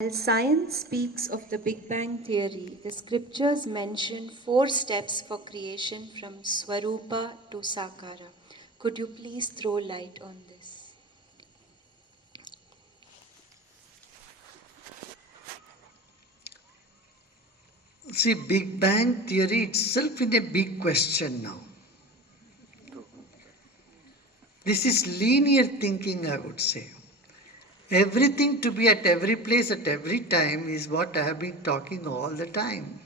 While science speaks of the Big Bang theory, the scriptures mention 4 steps for creation from Swarupa to Sakara. Could you please throw light on this? See, Big Bang theory itself is a big question now. This is linear thinking, I would say. Everything to be at every place at every time is what I have been talking all the time,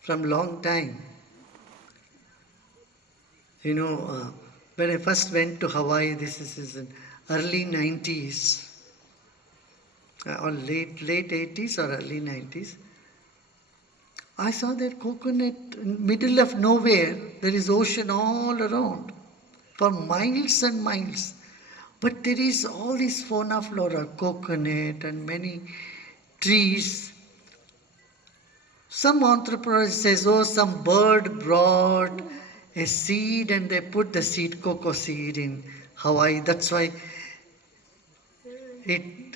from long time. When I first went to Hawaii, this is in early 90s, or late 80s or early 90s. I saw that coconut in middle of nowhere. There is ocean all around for miles and miles. But there is all this fauna flora, coconut and many trees. Some anthropologist says, oh, some bird brought a seed and they put the seed, cocoa seed in Hawaii. That's why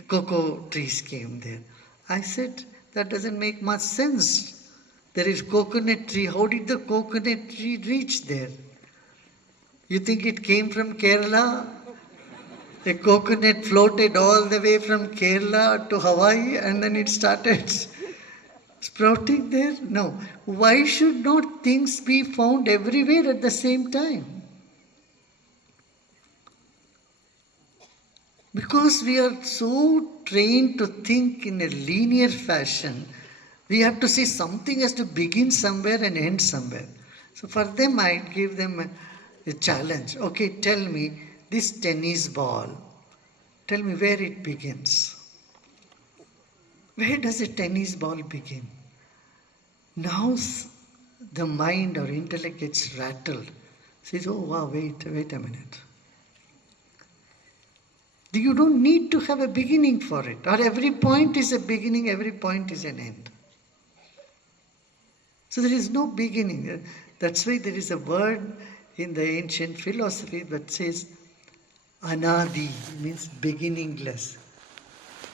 cocoa trees came there. I said, that doesn't make much sense. There is coconut tree. How did the coconut tree reach there? You think it came from Kerala? A coconut floated all the way from Kerala to Hawaii and then it started sprouting there? No. Why should not things be found everywhere at the same time? Because we are so trained to think in a linear fashion, we have to see something has to begin somewhere and end somewhere. So for them, I give them a challenge. Okay, tell me this tennis ball. Tell me where it begins. Where does a tennis ball begin? Now the mind or intellect gets rattled. Says, oh wow, wait a minute. You don't need to have a beginning for it. Or every point is a beginning, every point is an end. So there is no beginning. That's why there is a word in the ancient philosophy that says Anadi, means beginningless.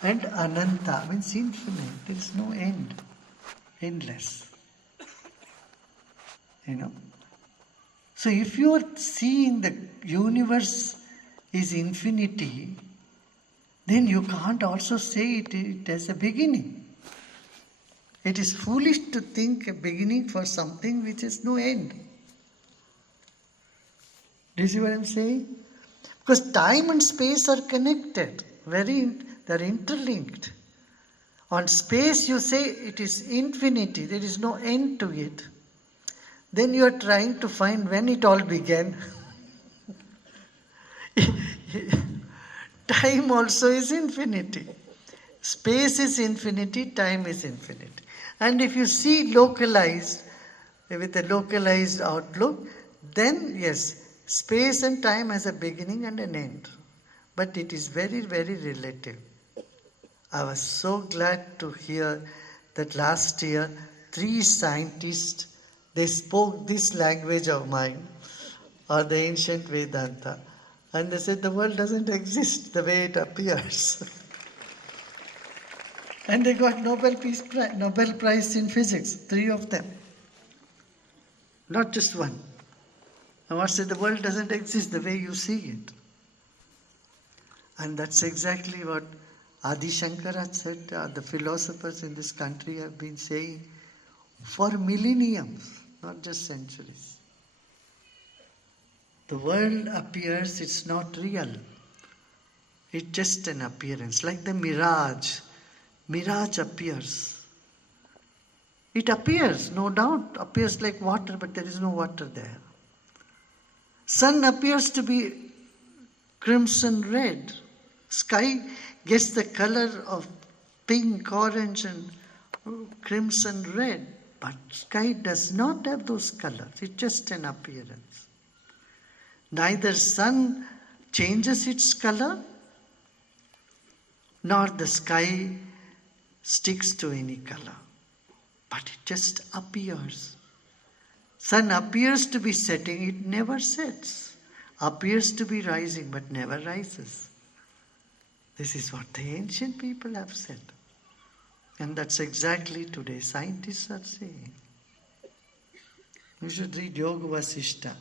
And Ananta means infinite. There is no end. Endless. So if you are seeing the universe is infinity, then you can't also say it has a beginning. It is foolish to think a beginning for something which has no end. Do you see what I am saying? Because time and space are connected. They're interlinked. On space you say it is infinity. There is no end to it. Then you are trying to find when it all began. Time also is infinity. Space is infinity, time is infinity. And if you see localized, with a localized outlook, then yes, space and time has a beginning and an end. But it is very, very relative. I was so glad to hear that last year 3 scientists, they spoke this language of mine, or the ancient Vedanta. And they said the world doesn't exist the way it appears. And they got Nobel Prize in physics, 3 of them. Not just one. And what said the world doesn't exist the way you see it. And that's exactly what Adi Shankara said, the philosophers in this country have been saying for millenniums, not just centuries. The world appears, it's not real. It's just an appearance, like the mirage. Mirage appears. It appears, no doubt, appears like water, but there is no water there. Sun appears to be crimson red. Sky gets the color of pink, orange, and crimson red. But sky does not have those colors. It's just an appearance. Neither sun changes its color, nor the sky sticks to any color. But it just appears. Sun appears to be setting, it never sets. Appears to be rising, but never rises. This is what the ancient people have said. And that's exactly today scientists are saying. You should read Yoga Vasishta.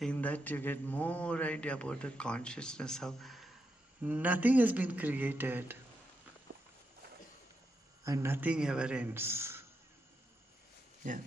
In that you get more idea about the consciousness, how nothing has been created and nothing ever ends. Yeah.